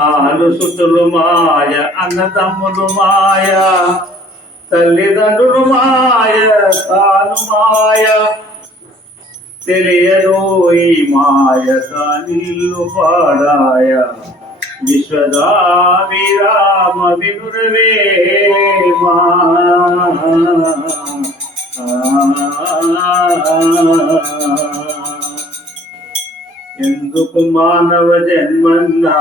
ఆలుసుతులు మాయ అన్నదమ్ములు మాయ. తల్లిదండ్రులు మాయ. తాను మాయ. తెలియదు ఈ మాయ కానిల్లు పాడాయ. విశ్వదా విరామ వినురవే మా ఎందుకు మానవ జన్మన్నా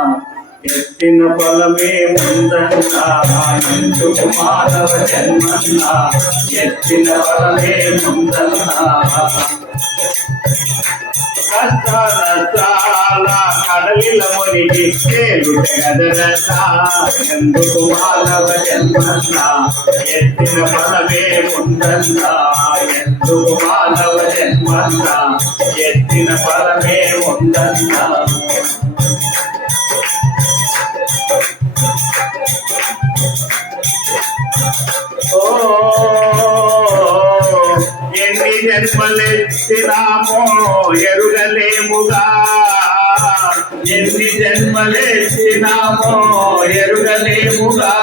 ఎత్తిన బలమే ఉందన్నా ఎందుకు మానవ జన్మన్నా ఎత్తిన బలమే ఉందన్నా కష్టాల కడలిల మునిగి తేలుటెగదరన్నా ఎందుకు మానవ జన్మన్నా ఎత్తిన బలమే ఉందన్నా ఎందుకు మానవ జన్మన్నా ఎత్తిన బలమే ఉందన్నా ఎన్ని జన్మలెత్తినామో ఎరుగలేముగా. ఎన్ని జన్మలెత్తినామో ఎరుగలేముగా.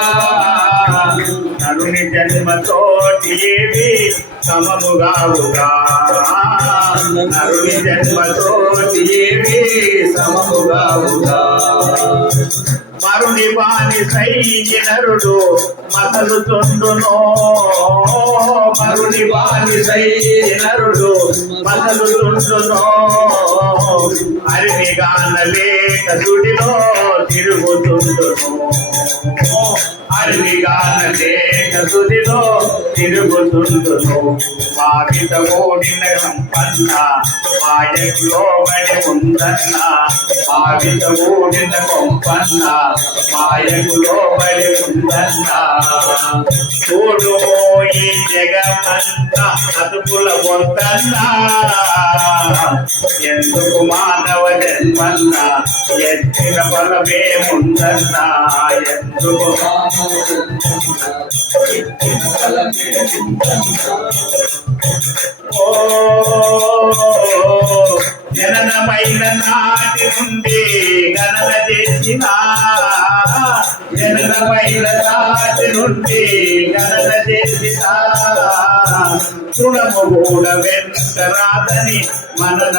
నరుని జన్మతోటి ఏవి సమముగావుగా నరుని జన్మతోటి ఏవి సమముగావుగా మరుని బాని సైనరుడు మసలు తొండును మరుని బాని సైనరుడు మసలు తొండును అరిని గానలేక సుడిలో తిరుగుతుండును. అరిని గానలేక సుడిలో తిరుగుతుండును. పాపిత ఓడిన సంపన్న మాయకులో బడి ఉందన్న. పాపిత ఓడిన కొంపన్న మాయకులో బడి ఉందన్న చూడు ఈ జగమంతా అదుపుల పొందన్నా ఎందుకు మానవ జన్మన్నా? ఎత్తిన బలమే ఉందన్నా ఎందుకు ఓ జననమైన నాటి నుండి గణన చేసినా. ah, ah, ah. నుండి గణన చేసిన తృణము కూడా వెంట రాదని మనన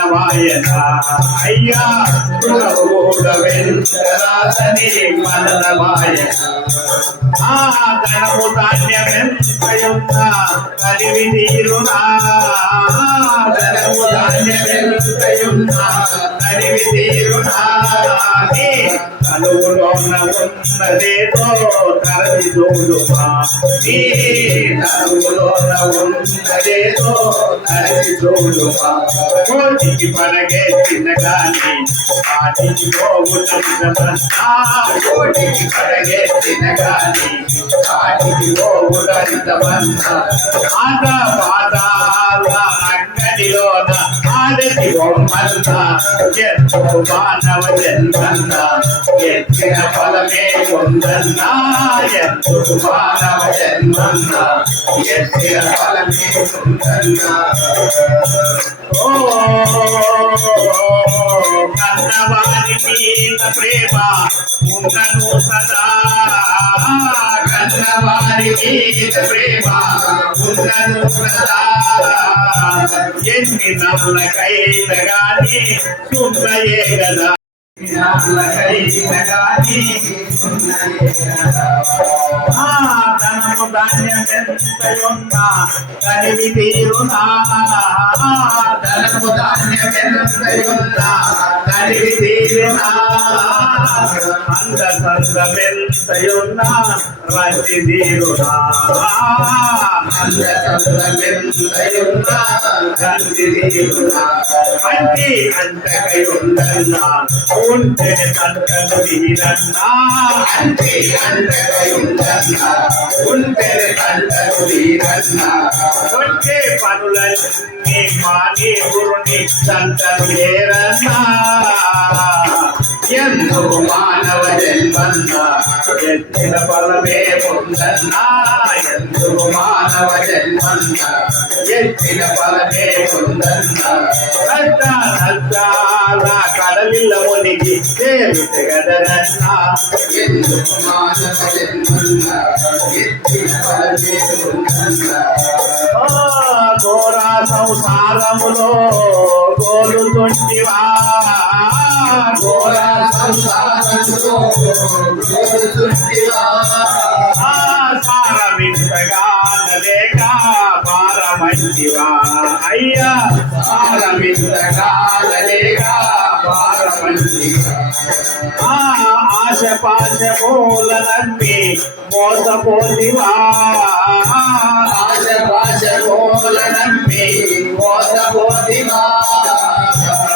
అయ్యా తృణము కూడా వెంట రాదని మనన ఆ ధనము ధాన్యమెంతయున్నా కలివి తీరునా. ధనము ధాన్యమెంతయున్నా కలివి తీరునా. నీ ఉన్నది ఏదో తరది చూడుమా నీ కలువులోన ఉన్నదేదో తరది చూడుమా కోటికి పడగెత్తిన గాని వాటికి పోగుటమన్నా కోటికి పడగెత్తిన గాని వాటికి పోగుటమన్నా ఆట పాదాల అంగడిలోన ఆడటి ఎత్తు మానవ జన్మన్న ఎత్తిన ఫలమే ఉందన్నా ఎత్తు మానవ జన్మన్న ఎత్తిన ఫలమే ఓ కన్నవారి మీద ప్రేమ ఉండను సదా. కన్నవారి మీద ప్రేమ ఉన్నను సదా ఎన్ని నల్లకైన గాని సున్నయే ధాన్యమెంతయున్నా తీరునా ధాన్యమెంతయున్నా அந்த சந்திரமெந்தையொன்னா ரசிதீருடா அந்த சந்திரமெந்தையொன்னா ரசிதீருடா அந்தி அந்த கையுண்டன்னா உண்டு தந்தகுதீரன்னா அந்தி அந்த கையுண்டன்னா உண்டு தந்தகுதீரன்னா ஒன்றே பனுலன் நீ மானி குருணி தந்தகுதீரன்னா సంతలు మానవ జన్మన్న ఎత్తిన ఫలమే పొందన్న ఎందుకు మానవ జన్మన్న ఎత్తిన ఫలమే పొందన్న. కష్ట కడలిల్ల మునిగి తేలుతే గదరన్న ఎందుకు మానవ జన్మన్న ఎత్తిన ఫలమే పొందన్న ఘోర సంసారములో గోలుతుంటివా ఘోర సంసారములో గోలుతుంటివా అయ్యా సారమింతగా ఆశ పాశ మూల నమ్మి మోసపోతివా ఆశ పాశ మూల నమ్మి మోసపోతివా.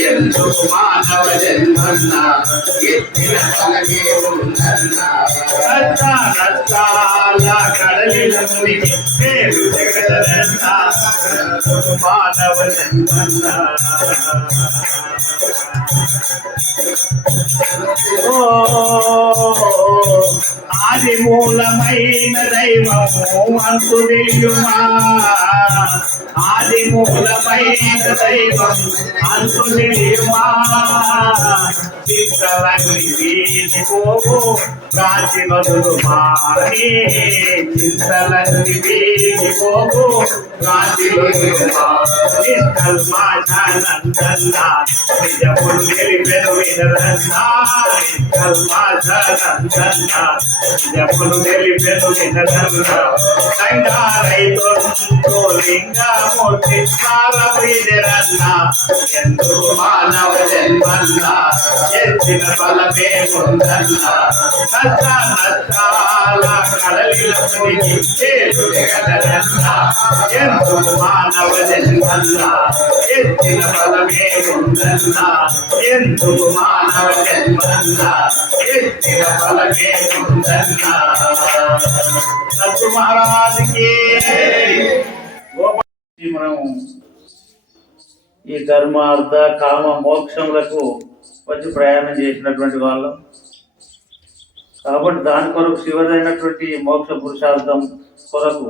ఎందుకు మానవ జన్మన్న ఎత్తిన ఫలమే ఉందన్నా రచ్చ రచ్చాల కడలిల మునిగి పేరు జగదన్నా మానవ జన్మన్న ఓ ఆది మూలమైన దైవము అంతు తెలియుమా ఆది మూలమైన దైవం అంతు తెలియుమా కాచి బదులు మాని చింతలగ్ని వీధి కాచి బదులు నిక్కల్ మాచానందన్న నిజములు తెలిపెను వినరన్నా నిజములు తెలిపెను వినరన్నా సంగారైతో లింగమూర్తి స్మారవిరన్నా ఎందుకు మానవ జన్మన్న ఎత్తిన ఫలమే పొందన్న నచ్చ నచ్చాల కడలిల చేరు జగదన్న ఎందుకు మానవ జన్మన్న ఎత్తిన ఫలమే పొందన్న ఎందుకు మానవ జన్మన్న ఎత్తిన సత్తు మహారాజుకి మనం ఈ ధర్మ అర్థ కామ మోక్షములకు వచ్చి ప్రయాణం చేసినటువంటి వాళ్ళం. కాబట్టి దాని కొరకు శివదైనటువంటి మోక్ష పురుషార్థం కొరకు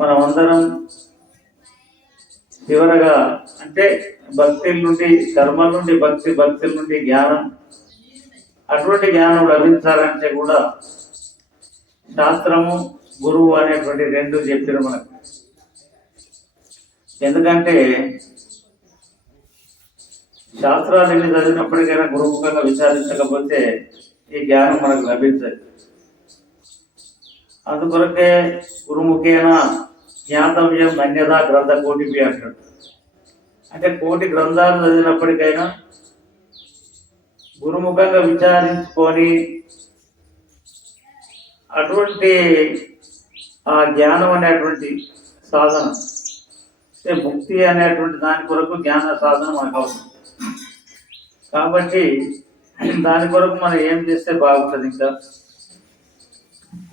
మనం అందరం చివరగా అంటే భక్తుల నుండి కర్మల నుండి భక్తి భక్తుల నుండి జ్ఞానం అటువంటి జ్ఞానం లభించాలంటే కూడా శాస్త్రము గురువు అనేటువంటి రెండు చెప్పిన మనకు. ఎందుకంటే శాస్త్రాలు ఎన్ని చదివినప్పటికైనా గురుముఖంగా విచారించకపోతే ఈ జ్ఞానం మనకు లభించదు. అందుకొరకే గురుముఖేన జ్ఞాతవ్యం అన్యదా గ్రంథ కోటిపి అంటాడు. అంటే కోటి గ్రంథాలు చదివినప్పటికైనా గురుముఖంగా విచారించుకొని అటువంటి ఆ జ్ఞానం అనేటువంటి సాధన అంటే ముక్తి అనేటువంటి దాని కొరకు జ్ఞాన సాధన మనకు అవసరం. కాబట్టి దాని కొరకు మనం ఏం చేస్తే బాగుంటుంది ఇంకా?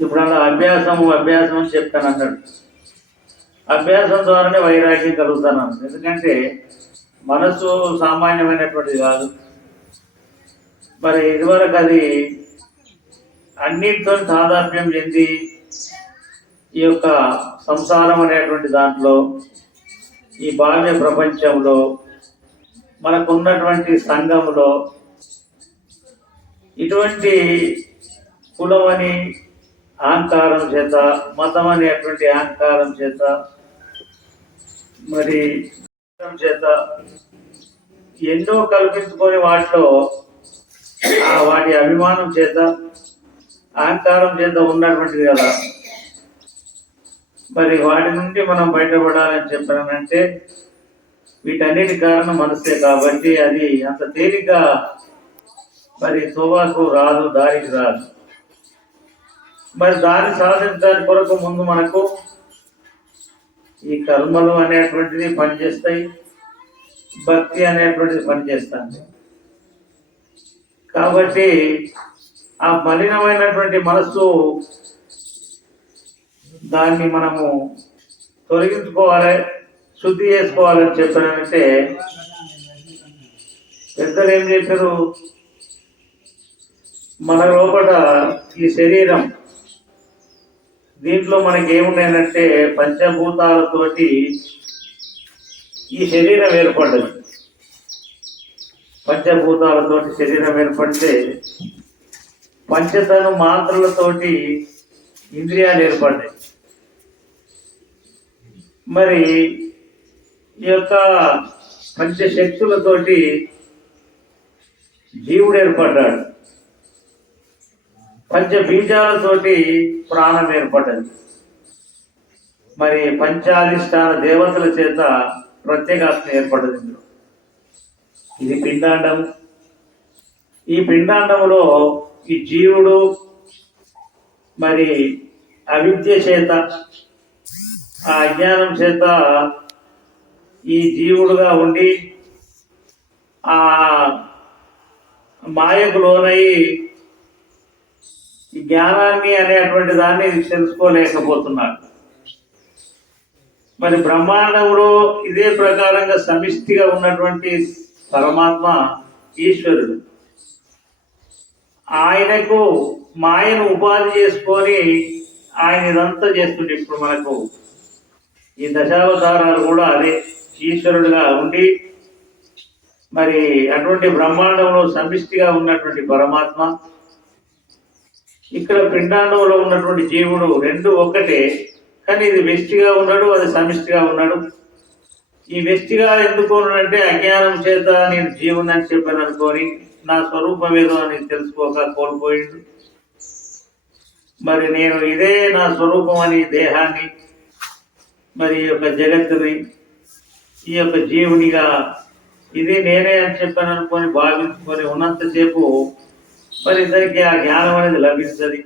ఇప్పుడు అలా అభ్యాసం అభ్యాసం అని చెప్తాను అన్నాడు. అభ్యాసం ద్వారానే వైరాగ్యం కలుగుతాను ఎందుకంటే మనసు సామాన్యమైనటువంటిది కాదు. మరి ఇదివరకు అది అన్నిటితో తాదాత్మ్యం చెంది ఈ యొక్క సంసారం అనేటువంటి దాంట్లో ఈ బాల్య ప్రపంచంలో మనకున్నటువంటి సంఘంలో ఇటువంటి కులం అని అహంకారం చేత మతం అనేటువంటి అహంకారం చేత మరి చేత ఎన్నో కల్పించుకొని వాటిలో ఆ వాటి అభిమానం చేత అహంకారం చేత ఉన్నటువంటిది కదా. మరి వాటి నుండి మనం బయటపడాలని చెప్పానంటే వీటన్నిటి కారణం మనసే కాబట్టి అది అంత తేలిగ్గా మరి శోభకు రాదు దారికి రాదు. మరి దాన్ని సాధించడానికి కొరకు ముందు మనకు ఈ కర్మలు అనేటువంటిది పనిచేస్తాయి భక్తి అనేటువంటిది పనిచేస్తుంది. కాబట్టి ఆ మలినమైనటువంటి మనస్సు దాన్ని మనము తొలగించుకోవాలి శుద్ధి చేసుకోవాలని చెప్పారంటే పెద్దలు ఏం చెప్పారు మన లోపల ఈ శరీరం దీంట్లో మనకి ఏమున్నాయంటే పంచభూతాలతోటి ఈ శరీరం ఏర్పడ్డది. పంచభూతాలతోటి శరీరం ఏర్పడితే పంచతను మాత్రలతోటి ఇంద్రియాలు ఏర్పడ్డాయి. మరి ఈ యొక్క పంచశక్తులతోటి జీవుడు ఏర్పడ్డాడు. పంచ బీజాలతోటి ప్రాణం ఏర్పడ్డది. మరి పంచాధిష్టాన దేవతల చేత ప్రత్యేకాత్మ ఏర్పడ్డది ఇందులో. ఇది పిండాండం ఈ పిండాండంలో ఈ జీవుడు మరి అవిద్య చేత ఆ అజ్ఞానం చేత ఈ జీవుడుగా ఉండి ఆ మాయకు లోనయ్యి జ్ఞానాన్ని అనేటువంటి దాన్ని తెలుసుకోలేకపోతున్నారు. మరి బ్రహ్మాండంలో ఇదే ప్రకారంగా సమిష్టిగా ఉన్నటువంటి పరమాత్మ ఈశ్వరుడు. ఆయనకు మాయను ఉపాధి చేసుకొని ఆయన ఇదంతా చేస్తుండే. ఇప్పుడు మనకు ఈ దశావతారాలు కూడా అదే ఈశ్వరుడుగా ఉండి మరి అటువంటి బ్రహ్మాండంలో సమిష్టిగా ఉన్నటువంటి పరమాత్మ ఇక్కడ పిండాండంలో ఉన్నటువంటి జీవుడు రెండు ఒక్కటే కానీ ఇది వెష్టిగా ఉన్నాడు అది సమిష్టిగా ఉన్నాడు. ఈ వెష్టిగా ఎందుకు అంటే అజ్ఞానం చేత నేను జీవుని అని చెప్పాను అనుకోని నా స్వరూపం ఏదో అని తెలుసుకోక కోల్పోయిండు. మరి నేను ఇదే నా స్వరూపం అని దేహాన్ని మరి ఈ యొక్క జగత్తుని ఈ యొక్క జీవునిగా ఇది నేనే అని చెప్పాను అనుకొని భావించుకొని ఉన్నంతసేపు మరి ఇద్దరికి ఆ జ్ఞానం అనేది లభిస్తుంది